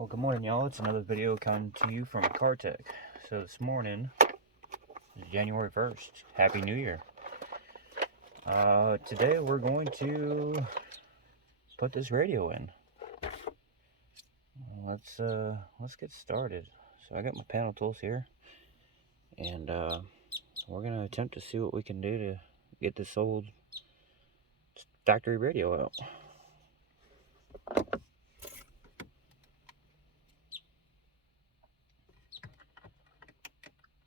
Well, good morning, y'all. It's another video coming to you from Car Tech. So this morning is January 1st. Happy New Year. Today we're going to put this radio in. Let's get started. So I got my panel tools here, and we're gonna attempt to see what we can do to get this old factory radio out.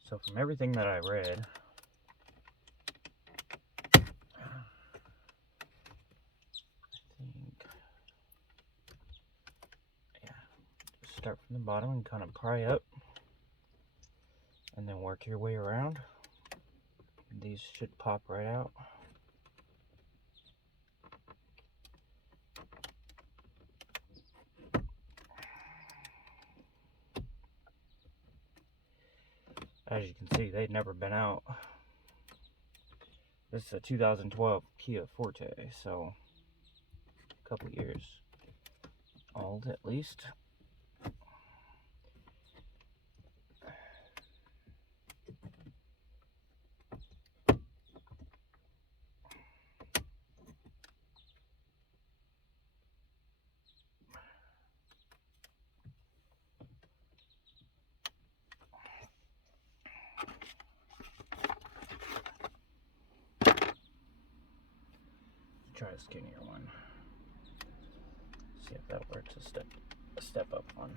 So from everything that I read, just start from the bottom and kind of pry up, and then work your way around. These should pop right out. As you can see, they'd never been out. This is a 2012 Kia Forte, so a couple years old at least. Try a skinnier one. See if that works. A step up one.